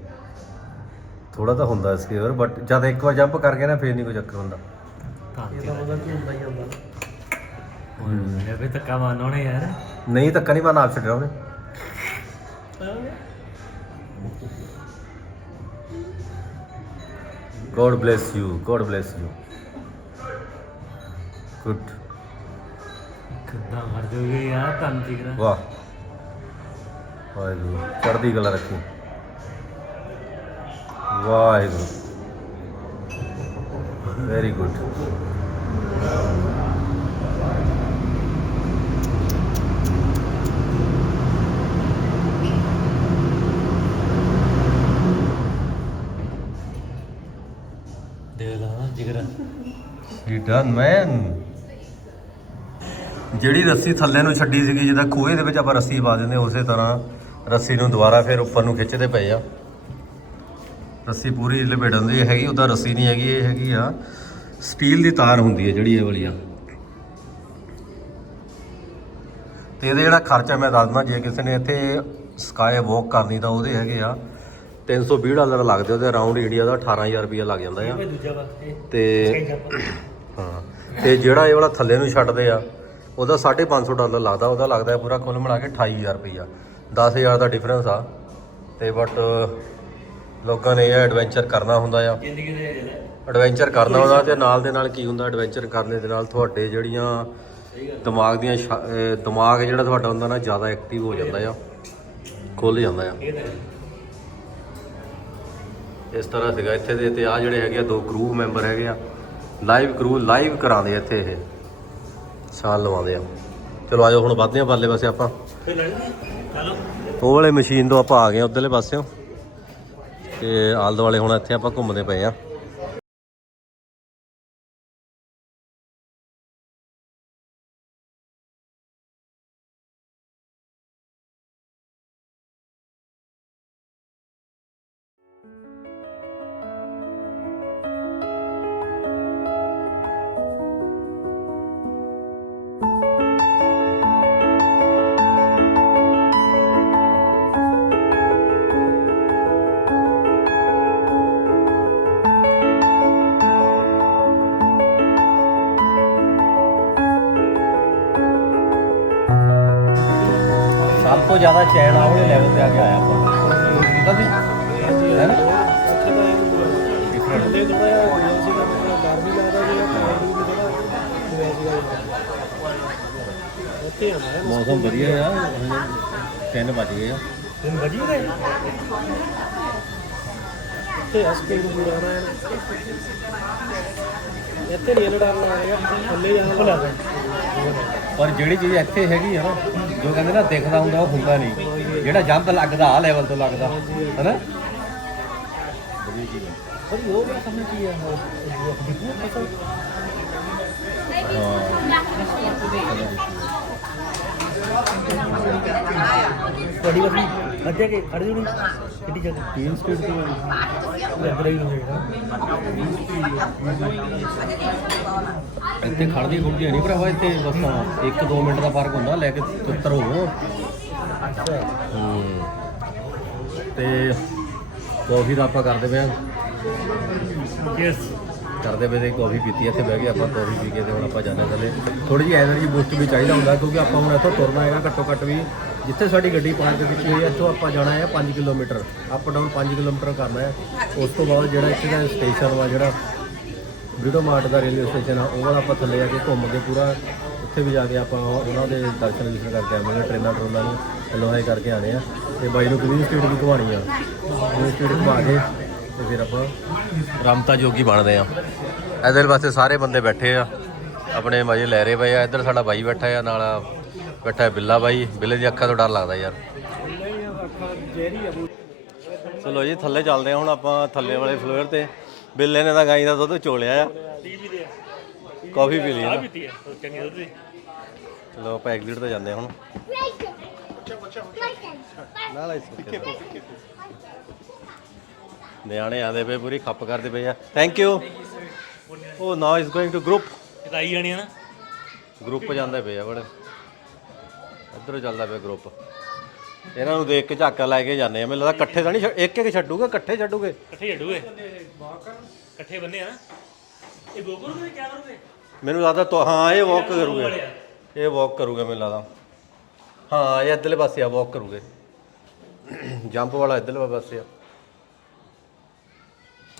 ਥੋੜਾ ਤਾਂ ਹੁੰਦਾ ਸਕੇਅਰ ਬਟ ਜਦ ਇੱਕ ਵਾਰ ਜੰਪ ਕਰ ਗਿਆ ਨਾ ਫੇਰ ਨਹੀਂ ਕੋਈ ਚੱਕਰ ਹੁੰਦਾ। ਇਹ ਤਾਂ ਉਹਦਾ ਕੀ ਹੁੰਦਾ ਹੀ ਹੁੰਦਾ। ਹੁਣ ਤਾਂ ਕੰਮ ਆਉਣਾ ਯਾਰ। ਨਹੀਂ ਧੱਕਾ ਨਹੀਂ ਮਾਰਨਾ ਆਪ ਛੱਡਣਾ ਉਹਨੇ God bless you. God bless you. Good. ਕਿੱਦਾਂ ਮਰ ਜੋਗੇ ਯਾਰ ਕੰਮ ਜਿਗਰਾ ਵਾਹ ਵਾਹਿਗੁਰੂ ਚੜ੍ਹਦੀ ਕਲਾ ਰੱਖੀ ਵਾਹਿਗੁਰੂ ਵੈਰੀ ਗੁੱਡ ਦੇ ਲਾ ਜਿਗਰਾ ਡਨ ਮੈਨ ਜਿਹੜੀ ਰੱਸੀ ਥੱਲੇ ਨੂੰ ਛੱਡੀ ਸੀਗੀ, ਜਿੱਦਾਂ ਖੂਹੇ ਦੇ ਵਿੱਚ ਆਪਾਂ ਰੱਸੀ ਪਾ ਦਿੰਦੇ ਉਸੇ ਤਰ੍ਹਾਂ ਰੱਸੀ ਨੂੰ ਦੁਬਾਰਾ ਫਿਰ ਉੱਪਰ ਨੂੰ ਖਿੱਚਦੇ ਪਏ ਆ। ਰੱਸੀ ਪੂਰੀ ਲਪੇਟਣ ਦੀ ਹੈਗੀ ਉਹਦਾ ਰੱਸੀ ਨਹੀਂ ਹੈਗੀ, ਇਹ ਹੈਗੀ ਆ ਸਟੀਲ ਦੀ ਤਾਰ ਹੁੰਦੀ ਹੈ ਜਿਹੜੀ ਇਹ ਵਾਲੀ ਆ। ਤੇ ਇਹਦਾ ਜਿਹੜਾ ਖਰਚਾ ਮੈਂ ਦੱਸਦਾ, ਜੇ ਕਿਸੇ ਨੇ ਇੱਥੇ ਸਕਾਈ ਵਾਕ ਕਰਨੀ ਤਾਂ ਉਹਦੇ ਹੈਗੇ ਆ 320 ਡਾਲਰ ਲੱਗਦੇ ਉਹਦੇ ਅਰਾਊਂਡ ਇੰਡੀਆ ਦਾ 18000 ਰੁਪਇਆ ਲੱਗ ਜਾਂਦਾ ਆ। ਦੂਜਾ ਵਾਸਤੇ ਤੇ ਹਾਂ ਤੇ ਜਿਹੜਾ ਇਹ ਵਾਲਾ ਥੱਲੇ ਨੂੰ ਛੱਡਦੇ ਆ ਉਹਦਾ 550 ਡਾਲਰ ਲੱਗਦਾ ਉਹਦਾ ਲੱਗਦਾ ਪੂਰਾ ਕੁੱਲ ਮਿਲਾ ਕੇ 28000 ਰੁਪਈਆ। 10000 ਦਾ ਡਿਫਰੈਂਸ ਆ ਤੇ ਬਟ ਲੋਕਾਂ ਨੇ ਇਹ ਐਡਵੈਂਚਰ ਕਰਨਾ ਹੁੰਦਾ ਆ। ਐਡਵੈਂਚਰ ਕਰਨਾ ਹੁੰਦਾ ਤੇ ਨਾਲ ਦੇ ਨਾਲ ਕੀ ਹੁੰਦਾ ਐਡਵੈਂਚਰ ਕਰਨੇ ਦੇ ਨਾਲ ਤੁਹਾਡੇ ਜਿਹੜੀਆਂ ਦਿਮਾਗ ਦੀਆਂ ਦਿਮਾਗ ਜਿਹੜਾ ਤੁਹਾਡਾ ਹੁੰਦਾ ਨਾ ਜ਼ਿਆਦਾ ਐਕਟਿਵ ਹੋ ਜਾਂਦਾ ਆ ਖੁੱਲ ਜਾਂਦਾ ਆ। ਇਸ ਤਰ੍ਹਾਂ ਸੀਗਾ। ਇੱਥੇ ਦੇ ਤੇ ਆ ਜਿਹੜੇ ਹੈਗੇ ਆ ਦੋ ਕਰੂ ਮੈਂਬਰ ਹੈਗੇ ਆ। ਲਾਈਵ ਕਰੂ ਲਾਈਵ ਕਰਾਉਂਦੇ ਆ ਇੱਥੇ ਇਹ। ਸਾਲ ਲਵਾਉਂਦੇ ਆ। ਚਲੋ ਆਜੋ ਹੁਣ ਵੱਧਦੇ ਆ ਪਰਲੇ ਪਾਸੇ ਆਪਾਂ। ਉਹ ਵਾਲੇ ਮਸ਼ੀਨ ਤੋਂ ਆਪਾਂ ਆ ਗਏ ਉਧਰਲੇ ਪਾਸਿਓਂ। ਤੇ ਆਲ ਦੁਆਲੇ ਹੁਣ ਇੱਥੇ ਆਪਾਂ ਘੁੰਮਦੇ ਪਏ ਆ। ਜ਼ਿਆਦਾ ਚੈਨ ਆ ਉਹਦੇ ਲੈਵਲ ਤੇ ਆ ਕੇ ਆਇਆ ਆਪਾਂ। ਹੈ? ਨਾ ਮੌਸਮ ਵਧੀਆ ਆ। 3 ਵਜ ਗਏ ਆ। ਦਿਨ ਵਜੀ ਗਏ? ਇੱਥੇ ਅਸਪੀਡ ਪੂਰਾ ਨਾ। ਇੱਥੇ ਨਹੀਂ ਲੜਾਉਣ ਲੱਗਾ ਥੱਲੇ ਜਾਣਾ। ਭੁਲਾ ਪਰ ਜਿਹੜੀ ਚੀਜ਼ ਇੱਥੇ ਹੈਗੀ ਆ ਨਾ ਜੋ ਕਹਿੰਦੇ ਨਾ, ਦਿਖਦਾ ਹੁੰਦਾ, ਉਹ ਹੁੰਦਾ ਨਹੀਂ। ਜਿਹੜਾ ਜੰਪ ਲੱਗਦਾ ਆ ਲੈਵਲ ਤੋਂ ਲੱਗਦਾ, ਹੈਨਾ? ਵਧੀਆ ਚੀਜ਼ ਆ ਪਰ ਉਹ ਵੀ ਸਮਝ ਕੀ ਆ ਤੁਹਾਡੀ ਵਾਰੀ ਅੱਧੇ ਕੇ ਖੜ ਜੂਣੀ ਕਿੱਡੀ ਜਗ੍ਹਾ ਟੀਮ ਸਟੇਟ ਤੋਂ ਅੰਦਰ ਹੀ ਹੋਏਗਾ ਇੱਥੇ ਖੜਦੀ ਖੁੜਦੀ ਨਹੀਂ ਭਰਾਵਾ ਇੱਥੇ ਬਸ 1-2 ਮਿੰਟ ਦਾ ਫ਼ਰਕ ਹੁੰਦਾ ਲੈ ਕੇ ਤੁੱਤਰ ਹੋ ਹੂੰ। ਤੇ ਕਾਫੀ ਦਾ ਆਪਾਂ ਕਰਦੇ ਪਏ ਆ। ਚੀਅਰਸ ਕਰਦੇ ਪਏ ਤੇ ਕਾਫੀ ਪੀਤੀ ਇੱਥੇ ਬਹਿ ਕੇ ਆਪਾਂ ਕਾਫੀ ਪੀ ਕੇ ਤੇ ਹੁਣ ਆਪਾਂ ਜਾਂਦੇ ਥੱਲੇ। ਥੋੜੀ ਜਿਹੀ ਐਨਰਜੀ ਬੂਸਟ ਵੀ ਚਾਹੀਦਾ ਹੁੰਦਾ ਕਿਉਂਕਿ ਆਪਾਂ ਹੁਣ ਇੱਥੋਂ ਤੁਰਨਾ ਹੈਗਾ ਘੱਟੋ ਘੱਟ ਵੀ ਜਿੱਥੇ ਸਾਡੀ ਗੱਡੀ ਪਾਰਕ ਕੀਤੀ ਹੋਈ ਹੈ ਇੱਥੋਂ ਆਪਾਂ ਜਾਣਾ ਹੈ 5 ਕਿਲੋਮੀਟਰ। ਅਪ ਡਾਊਨ 5 ਕਿਲੋਮੀਟਰ ਕਰਨਾ ਹੈ। ਉਸ ਤੋਂ ਬਾਅਦ ਜਿਹੜਾ ਇੱਥੇ ਦਾ ਸਟੇਸ਼ਨ ਵਾ, ਜਿਹੜਾ ਬ੍ਰਿਡੋ ਮਾਰਟ ਦਾ ਰੇਲਵੇ ਸਟੇਸ਼ਨ ਆ, ਉਹ ਵਾਲਾ ਆਪਾਂ ਥੱਲੇ ਜਾ ਕੇ ਘੁੰਮ ਕੇ ਪੂਰਾ ਉੱਥੇ ਵੀ ਜਾ ਕੇ ਆਪਾਂ ਉਹਨਾਂ ਦੇ ਦਰਸ਼ਨ ਵਿਸ਼ਨ ਕਰਕੇ ਆਵਾਂਗੇ, ਟ੍ਰੇਨਾਂ ਟਰੂਨਾਂ ਨੂੰ ਲੋਹਾਈ ਕਰਕੇ ਆਣੇ ਆ। ਤੇ ਬਾਈ ਨੂੰ ਕਿੰਨੀ ਸਟੇਟ ਵੀ ਘੁਮਾਣੀ ਆ। ਉਹ ਸਟੇਟ ਘੁਮਾ ਕੇ ਤੇ ਫਿਰ ਆਪਾਂ ਰਾਮਤਾ ਜੋਗੀ ਬਣਦੇ ਆ। ਇਧਰ ਪਾਸੇ ਸਾਰੇ ਬੰਦੇ ਬੈਠੇ ਆ। ਆਪਣੇ ਮਜ਼ੇ ਲੈ ਰਹੇ ਪਏ ਆ, ਇੱਧਰ ਸਾਡਾ ਬਾਈ ਬੈਠਾ ਆ, ਨਾਲ ਬੈਠਾ ਹੈ ਬਿੱਲਾ ਬਾਈ ਬਿੱਲੇ ਦੀ ਅੱਖਾਂ ਤੋਂ ਡਰ ਲੱਗਦਾ ਯਾਰ। ਚਲੋ ਜੀ ਥੱਲੇ ਚੱਲਦੇ ਆ ਹੁਣ ਆਪਾਂ ਥੱਲੇ ਵਾਲੇ ਫਲੋਰ ਤੇ। ਬਿੱਲੇ ਨੇ ਤਾਂ ਗਾਈ ਦਾ ਦੁੱਧ ਚੋਲਿਆ ਆ। ਕਾਫੀ ਪੀ ਲਈ ਨਾ ਚਲੋ ਆਪਾਂ ਐਗਜ਼ਿਟ ਤੇ ਜਾਂਦੇ ਹੁਣ। ਨਾਲ ਇਸ ਨਿਆਣੇ ਆਂਦੇ ਪਏ ਪੂਰੀ ਖੱਪ ਕਰਦੇ ਪਏ ਆ। ਥੈਂਕ ਯੂ ਉਹ ਨਾਓ ਇਸ ਗੋਇੰਗ ਟੂ ਗਰੁੱਪ ਆਈ ਜਾਣੀ ਆ ਨਾ। ਗਰੁੱਪ ਜਾਂਦੇ ਪਏ ਆ ਬੜੇ। ਇੱਧਰੋਂ ਚੱਲਦਾ ਪਿਆ ਗਰੁੱਪ ਇਹਨਾਂ ਨੂੰ ਦੇਖ ਕੇ ਝਾਕਾ ਲੈ ਕੇ ਜਾਂਦੇ ਆ। ਮੈਨੂੰ ਲੱਗਦਾ ਇਕੱਠੇ ਤਾਂ ਨਹੀਂ ਛੱਡ- ਇੱਕ ਇੱਕ ਛੱਡੂਗੇ ਇਕੱਠੇ ਛੱਡੂਗੇ? ਇਕੱਠੇ ਛੱਡੂਗੇ? ਇਕੱਠੇ ਬੰਨੇ ਆ ਇਹ ਗੋਗਲ ਨੂੰ ਕਿਆ ਕਰੋਗੇ? ਮੈਨੂੰ ਲੱਗਦਾ ਤੋ ਹਾਂ ਇਹ ਵਾਕ ਕਰੂਗੇ। ਇਹ ਵਾਕ ਕਰੂਗੇ ਮੈਨੂੰ ਲੱਗਦਾ। ਹਾਂ ਇਹ ਇੱਧਰਲੇ ਪਾਸੇ ਆ ਵਾਕ ਕਰੂਗੇ। ਜੰਪ ਵਾਲਾ ਇੱਧਰਲੇ ਪਾਸੇ ਆ।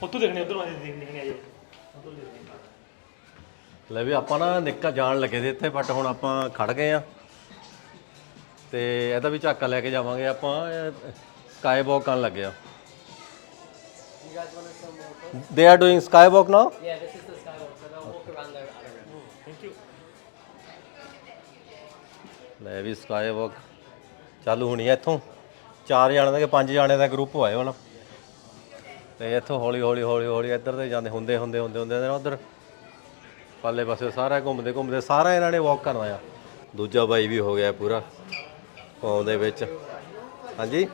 ਉੱਤੋਂ ਦੇਖਣੇ ਉਧਰ ਵਾਲੇ ਦੇਖਣੇ ਆ ਜਾਓ ਲੈ ਵੀ ਆਪਾਂ ਨਾ ਨਿੱਕਾ ਜਾਣ ਲੱਗੇ ਸੀ ਇੱਥੇ ਬਟ ਹੁਣ ਆਪਾਂ ਖੜ ਗਏ ਆ। ਤੇ ਇਹਦਾ ਵੀ ਝਾਕਾ ਲੈ ਕੇ ਜਾਵਾਂਗੇ ਆਪਾਂ। ਸਕਾਈ ਵਾਕ ਕਰਨ ਲੱਗੇ ਆ। They are doing sky walk now Yeah, this is the skywalk. So now walk around the outer rim. ਲੈ ਵੀ ਸਕਾਈ ਵਾਕ ਚਾਲੂ ਹੋਣੀ ਹੈ ਇੱਥੋਂ। ਚਾਰ ਜਾਣੇ ਦਾ ਕਿ ਪੰਜ ਜਾਣੇ ਦਾ ਗਰੁੱਪ ਹੋਇਆ ਹੁਣ। ਤੇ ਇੱਥੋਂ ਹੌਲੀ ਹੌਲੀ ਹੌਲੀ ਹੌਲੀ ਇੱਧਰ ਤੇ ਜਾਂਦੇ ਹੁੰਦੇ ਹੁੰਦੇ ਹੁੰਦੇ ਹੁੰਦੇ ਉਧਰ। ਪਾਲੇ ਪਾਸੇ ਸਾਰਾ ਘੁੰਮਦੇ ਘੁੰਮਦੇ ਸਾਰਾ ਇਹਨਾਂ ਨੇ ਵਾਕ ਕਰਨਾ ਆ। ਦੂਜਾ ਬਾਈ ਵੀ ਹੋ ਗਿਆ ਪੂਰਾ। ਫੋਨ ਦੇ ਵਿੱਚ। ਹਾਂਜੀ?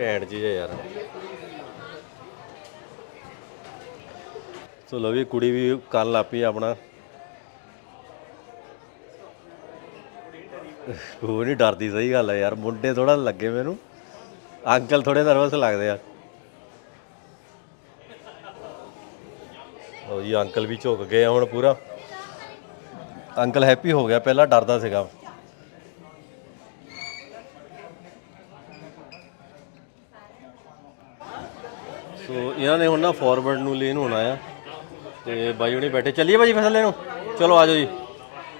ਘੈਂਟ ਜੀ ਹੈ ਯਾਰ। ਸੋ ਲਓ ਵੀ ਕੁੜੀ ਵੀ ਕਰਨ ਲੱਗ ਪਈ ਆਪਣਾ। ਉਹ ਨਹੀਂ ਡਰਦੀ, ਸਹੀ ਗੱਲ ਹੈ ਯਾਰ। ਮੁੰਡੇ ਥੋੜਾ ਲੱਗੇ ਮੈਨੂੰ। ਅੰਕਲ ਥੋੜੇ ਨਰਵਸ ਲੱਗਦੇ ਆ। ਉਹ ਜੀ, ਅੰਕਲ ਵੀ ਝੁਕ ਗਏ ਹੁਣ ਪੂਰਾ। ਅੰਕਲ ਹੈਪੀ ਹੋ ਗਿਆ ਪਹਿਲਾਂ ਡਰਦਾ ਸੀਗਾ। ਸੋ ਇਹਨਾਂ ਨੇ ਹੁਣ ਨਾ ਫਾਰਵਰਡ ਨੂੰ ਲੇਨ ਹੋਣਾ ਆ ਤੇ ਬਾਈ ਹੁਣੀ ਬੈਠੇ। ਚੱਲੀਏ ਭਾਜੀ ਫਿਰ ਥੱਲੇ ਨੂੰ? ਚਲੋ ਆਜੋ ਜੀ।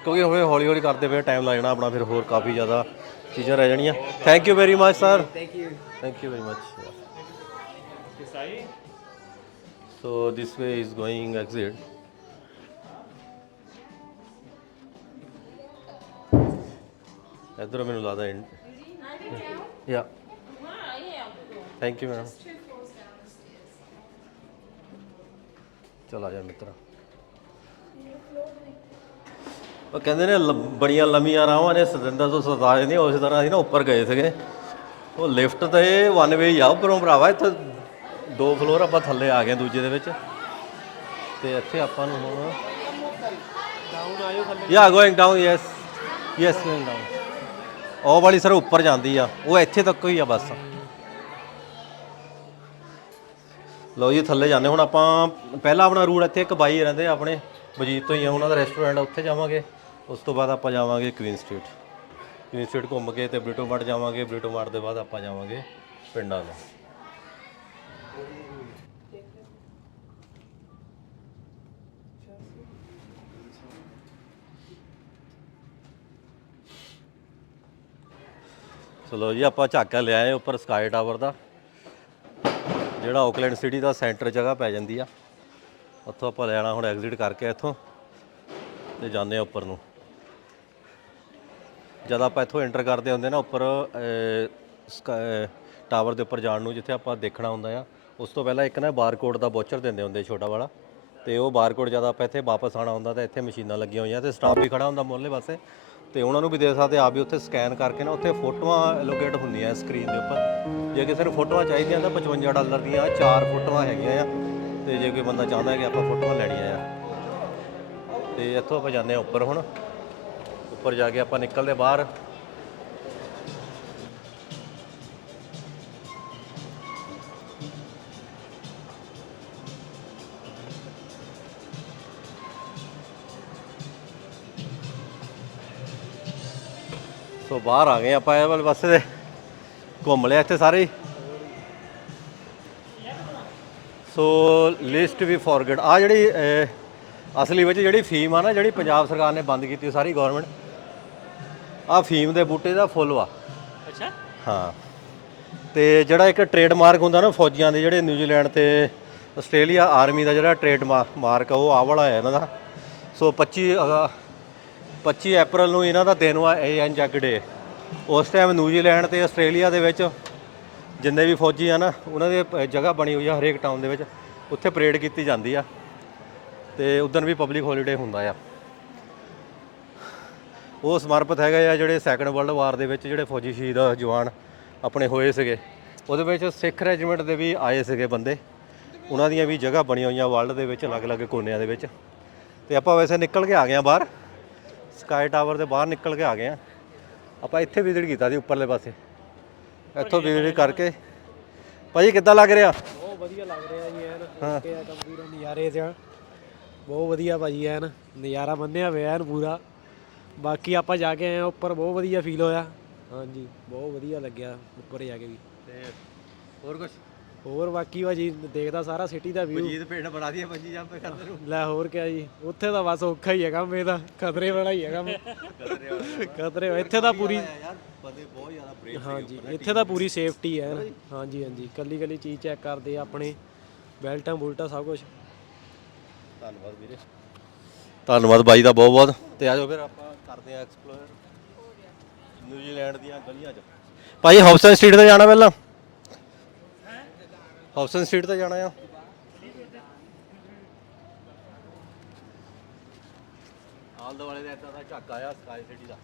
ਕਿਉਂਕਿ ਹੋਵੇ ਹੌਲੀ ਹੌਲੀ ਕਰਦੇ ਪਏ ਟਾਈਮ ਲੱਗ ਜਾਣਾ ਆਪਣਾ ਫਿਰ ਹੋਰ ਕਾਫੀ ਜ਼ਿਆਦਾ ਚੀਜ਼ਾਂ ਰਹਿ ਜਾਣੀਆਂ। Thank you very much sir Thank you. Thank you very much so this way is going exit. ਇੱਧਰ ਮੈਨੂੰ ਲੱਗਦਾ ਯਾ ਥੈਂਕ ਯੂ ਮੈਡਮ ਚਲ ਆ ਜਾ ਮਿੱਤਰਾ। ਉਹ ਕਹਿੰਦੇ ਨੇ ਬੜੀਆਂ ਲੰਮੀਆਂ ਰਾਹਾਂ ਨੇ ਸਤਿੰਦਰ ਤੋਂ ਸਰਦਾਰ ਨੇ ਉਸੇ ਤਰ੍ਹਾਂ ਅਸੀਂ ਨਾ ਉੱਪਰ ਗਏ ਸੀਗੇ। ਉਹ ਲਿਫਟ ਤੇ ਵਨ ਵੇ ਆ ਉੱਪਰੋਂ ਭਰਾਵਾ ਇੱਥੇ ਦੋ ਫਲੋਰ ਆਪਾਂ ਥੱਲੇ ਆ ਗਏ ਦੂਜੇ ਦੇ ਵਿੱਚ। ਤੇ ਇੱਥੇ ਆਪਾਂ ਨੂੰ ਹੁਣ ਡਾਊਨ ਆਇਓ ਥੱਲੇ। Yeah going down yes yes going down ਉਹ ਵਾਲੀ ਸਰ ਉੱਪਰ ਜਾਂਦੀ ਆ, ਉਹ ਇੱਥੇ ਤੱਕ ਹੀ ਆ ਬਸ। ਲਓ ਜੀ, ਥੱਲੇ ਜਾਂਦੇ ਹੁਣ ਆਪਾਂ ਪਹਿਲਾਂ ਆਪਣਾ ਰੂਟ ਇੱਥੇ ਇੱਕ ਬਾਈ ਰਹਿੰਦੇ ਆ ਆਪਣੇ ਬਜੀਤ ਤੋਂ ਹੀ ਆ, ਉਹਨਾਂ ਦਾ ਰੈਸਟੋਰੈਂਟ ਉੱਥੇ ਜਾਵਾਂਗੇ। ਉਸ ਤੋਂ ਬਾਅਦ ਆਪਾਂ ਜਾਵਾਂਗੇ ਕੁਈਨ ਸਟਰੀਟ ਕੁਈਨ ਸਟਰੀਟ ਘੁੰਮ ਕੇ ਤੇ ਬ੍ਰਿਟੋ ਮਾਰਟ ਜਾਵਾਂਗੇ ਬ੍ਰਿਟੋ ਮਾਰਟ ਦੇ ਬਾਅਦ ਆਪਾਂ ਜਾਵਾਂਗੇ ਪਿੰਡਾਂ ਨੂੰ। ਚਲੋ ਜੀ, ਆਪਾਂ ਝਾਕਾ ਲਿਆ ਹੈ ਉੱਪਰ ਸਕਾਈ ਟਾਵਰ ਦਾ। ਜਿਹੜਾ ਆਕਲੈਂਡ ਸਿਟੀ ਦਾ ਸੈਂਟਰ ਜਗ੍ਹਾ ਪੈ ਜਾਂਦੀ ਆ। ਉੱਥੋਂ ਆਪਾਂ ਲੈਣਾ ਹੁਣ ਐਗਜ਼ਿਟ ਕਰਕੇ ਇੱਥੋਂ ਤੇ ਜਾਂਦੇ ਆ ਉੱਪਰ ਨੂੰ। ਜਦ ਆਪਾਂ ਇੱਥੋਂ ਐਂਟਰ ਕਰਦੇ ਹੁੰਦੇ ਨਾ ਉੱਪਰ ਟਾਵਰ ਦੇ ਉੱਪਰ ਜਾਣ ਨੂੰ, ਜਿੱਥੇ ਆਪਾਂ ਦੇਖਣਾ ਹੁੰਦਾ ਆ, ਉਸ ਤੋਂ ਪਹਿਲਾਂ ਇੱਕ ਨਾ ਬਾਰਕੋਡ ਦਾ ਵਾਚਰ ਦਿੰਦੇ ਹੁੰਦੇ ਛੋਟਾ ਵਾਲਾ। ਤੇ ਉਹ ਬਾਰਕੋਡ ਜਦ ਆਪਾਂ ਇੱਥੇ ਵਾਪਸ ਆਣਾ ਹੁੰਦਾ ਤਾਂ ਇੱਥੇ ਮਸ਼ੀਨਾਂ ਲੱਗੀਆਂ ਹੋਈਆਂ ਤੇ ਸਟਾਫ ਵੀ ਖੜਾ ਹੁੰਦਾ ਮੁੱਢਲੇ ਪਾਸੇ। ਤੇ ਉਹਨਾਂ ਨੂੰ ਵੀ ਦੇ ਸਕਦੇ ਆਪ ਵੀ ਉੱਥੇ ਸਕੈਨ ਕਰਕੇ ਨਾ ਉੱਥੇ ਫੋਟੋਆਂ ਲੋਕੇਟ ਹੁੰਦੀਆਂ ਸਕਰੀਨ ਦੇ ਉੱਪਰ। ਜੇ ਕਿਸੇ ਨੂੰ ਫੋਟੋਆਂ ਚਾਹੀਦੀਆਂ ਤਾਂ 55 ਡਾਲਰ ਦੀਆਂ ਚਾਰ ਫੋਟੋਆਂ ਹੈਗੀਆਂ ਆ। ਤੇ ਜੇ ਕੋਈ ਬੰਦਾ ਚਾਹੁੰਦਾ ਕਿ ਆਪਾਂ ਫੋਟੋਆਂ ਲੈਣੀਆਂ ਆ। ਤੇ ਇੱਥੋਂ ਆਪਾਂ ਜਾਂਦੇ ਆ ਉੱਪਰ ਹੁਣ। ਉੱਪਰ ਜਾ ਕੇ ਆਪਾਂ ਨਿਕਲਦੇ ਬਾਹਰ। ਸੋ ਬਾਹਰ ਆ ਗਏ ਆਪਾਂ ਇਹ ਵਾਲੇ ਪਾਸੇ ਦੇ। ਘੁੰਮ ਲਿਆ ਇੱਥੇ ਸਾਰੇ। ਸੋ ਲਿਸਟ ਵੀ ਫੋਰਗੇਟ ਆ ਜਿਹੜੀ ਅਸਲੀ ਵਿੱਚ ਜਿਹੜੀ ਫੀਮ ਆ ਨਾ ਜਿਹੜੀ ਪੰਜਾਬ ਸਰਕਾਰ ਨੇ ਬੰਦ ਕੀਤੀ ਸਾਰੀ ਗਵਰਨਮੈਂਟ ਆ ਫੀਮ ਦੇ ਬੂਟੇ ਦਾ ਫੁੱਲ ਵਾ। ਅੱਛਾ। ਹਾਂ। ਤੇ ਜਿਹੜਾ ਇੱਕ ਟ੍ਰੇਡਮਾਰਕ ਹੁੰਦਾ ਨਾ ਫੌਜੀਆਂ ਦੇ ਜਿਹੜੇ ਨਿਊਜ਼ੀਲੈਂਡ ਤੇ ਆਸਟ੍ਰੇਲੀਆ ਆਰਮੀ ਦਾ ਜਿਹੜਾ ਟ੍ਰੇਡ ਮਾਰਕ ਆ ਉਹ ਆ ਵਾਲਾ ਹੈ ਇਹਨਾਂ ਦਾ। ਸੋ 25 ਅਗਾ- 25 ਅਪ੍ਰੈਲ ਨੂੰ ਇਹਨਾਂ ਦਾ ਦਿਨ ਵਾ ਏਐਨ ਜੱਗ ਡੇ ਉਸ ਟਾਈਮ ਨਿਊਜ਼ੀਲੈਂਡ ਤੇ ਆਸਟ੍ਰੇਲੀਆ ਦੇ ਵਿੱਚ ਜਿੰਨੇ ਵੀ ਫੌਜੀ ਆ ਨਾ, ਉਹਨਾਂ ਦੀ ਜਗ੍ਹਾ ਬਣੀ ਹੋਈ ਆ ਹਰੇਕ ਟਾਊਨ ਦੇ ਵਿੱਚ। ਉੱਥੇ ਪਰੇਡ ਕੀਤੀ ਜਾਂਦੀ ਆ ਤੇ ਉਦੋਂ ਵੀ ਪਬਲਿਕ ਹੌਲੀਡੇ ਹੁੰਦਾ ਆ। ਉਹ ਸਮਰਪਿਤ ਹੈਗਾ ਆ ਜਿਹੜੇ ਸੈਕੰਡ ਵਰਲਡ ਵਾਰ ਦੇ ਵਿੱਚ ਜਿਹੜੇ ਫੌਜੀ ਸ਼ਹੀਦ ਜਵਾਨ ਆਪਣੇ ਹੋਏ ਸੀਗੇ। ਉਹਦੇ ਵਿੱਚ ਸਿੱਖ ਰੈਜੀਮੈਂਟ ਦੇ ਵੀ ਆਏ ਸੀਗੇ ਬੰਦੇ। ਉਹਨਾਂ ਦੀਆਂ ਵੀ ਜਗ੍ਹਾ ਬਣੀਆਂ ਹੋਈਆਂ ਵਰਲਡ ਦੇ ਵਿੱਚ, ਅਲੱਗ-ਅਲੱਗ ਕੋਨਿਆਂ ਦੇ ਵਿੱਚ। ਤੇ ਆਪਾਂ ਵੈਸੇ ਨਿਕਲ ਕੇ ਆ ਗਏ ਆ ਬਾਹਰ। ਸਕਾਈ ਟਾਵਰ ਦੇ ਬਾਹਰ ਨਿਕਲ ਕੇ ਆ ਗਏ ਆ। ਆਪਾਂ ਇੱਥੇ ਵਿਜ਼ਿਟ ਕੀਤਾ ਸੀ ਉੱਪਰਲੇ ਪਾਸੇ। ਇੱਥੋਂ ਵਿਜ਼ਿਟ ਕਰਕੇ। ਭਾਜੀ ਕਿੱਦਾਂ ਲੱਗ ਰਿਹਾ? ਬਹੁਤ ਵਧੀਆ ਲੱਗ ਰਿਹਾ ਜੀ ਐਨ ਓਕੇ ਆ ਕੰਮ ਪੂਰਾ ਨਜ਼ਾਰੇ ਚ ਬਹੁਤ ਵਧੀਆ ਭਾਜੀ ਐਨ ਨਜ਼ਾਰਾ ਮੰਨਿਆ ਹੋਇਆ ਐਨ ਪੂਰਾ। ਬਾਕੀ ਆਪਾਂ ਜਾ ਕੇ ਆਏ ਆ ਉੱਪਰ ਬਹੁਤ ਵਧੀਆ ਫੀਲ ਹੋਇਆ। ਹਾਂਜੀ ਬਹੁਤ ਵਧੀਆ ਲੱਗਿਆ ਉੱਪਰ ਜਾ ਕੇ ਵੀ। ਤੇ ਹੋਰ ਕੁਝ ਹੋਰ ਬਾਕੀ ਭਾਜੀ ਦੇਖਦਾ ਸਾਰਾ ਸਿਟੀ ਦਾ ਵਿਊ ਮਜੀਦ ਪਿੰਡ ਬਣਾ ਦਈਏ ਪੰਜੀ ਜੰਪ ਕਰਦੇ ਨੂੰ ਲੈ ਹੋਰ ਕਿਆ ਜੀ ਉੱਥੇ ਤਾਂ ਬਸ ਔਖਾ ਹੀ ਹੈ ਕੰਮ ਇਹਦਾ ਖਤਰੇ ਵਾਲਾ ਹੀ ਹੈ ਕੰਮ ਖਤਰੇ ਵਾਲਾ। ਇੱਥੇ ਤਾਂ ਪੂਰੀ ਯਾਰ ਬੰਦੇ ਬਹੁਤ ਜ਼ਿਆਦਾ ਬ੍ਰੇਕ ਹਾਂਜੀ ਇੱਥੇ ਤਾਂ ਪੂਰੀ ਸੇਫਟੀ ਹੈ ਹਾਂਜੀ ਹਾਂਜੀ ਕੱਲੀ ਕੱਲੀ ਚੀਜ਼ ਚੈੱਕ ਕਰਦੇ ਆ ਆਪਣੇ ਬੈਲਟਾਂ ਬੁਲਟਾਂ ਸਭ ਕੁਝ ਧੰਨਵਾਦ ਵੀਰੇ। ਧੰਨਵਾਦ ਬਾਈ ਦਾ ਬਹੁਤ ਬਹੁਤ ਤੇ ਆਜੋ ਫਿਰ ਆਪਾਂ ਕਰਦੇ ਆ ਐਕਸਪਲੋਰ ਨਿਊਜ਼ੀਲੈਂਡ ਦੀਆਂ ਗਲੀਆਂ 'ਚ। ਭਾਈ ਹੌਬਸਨ ਸਟਰੀਟ ਤੇ ਜਾਣਾ ਪਹਿਲਾਂ? ਹੌਬਸਨ ਸਟਰੀਟ ਤੇ ਜਾਣਾ ਆ। ਆਲ ਦੁਆਲੇ ਦਾ ਇਦਾਂ ਦਾ ਝਾਕਾ ਆ ਸਕਾਈ ਸਿਟੀ ਦਾ।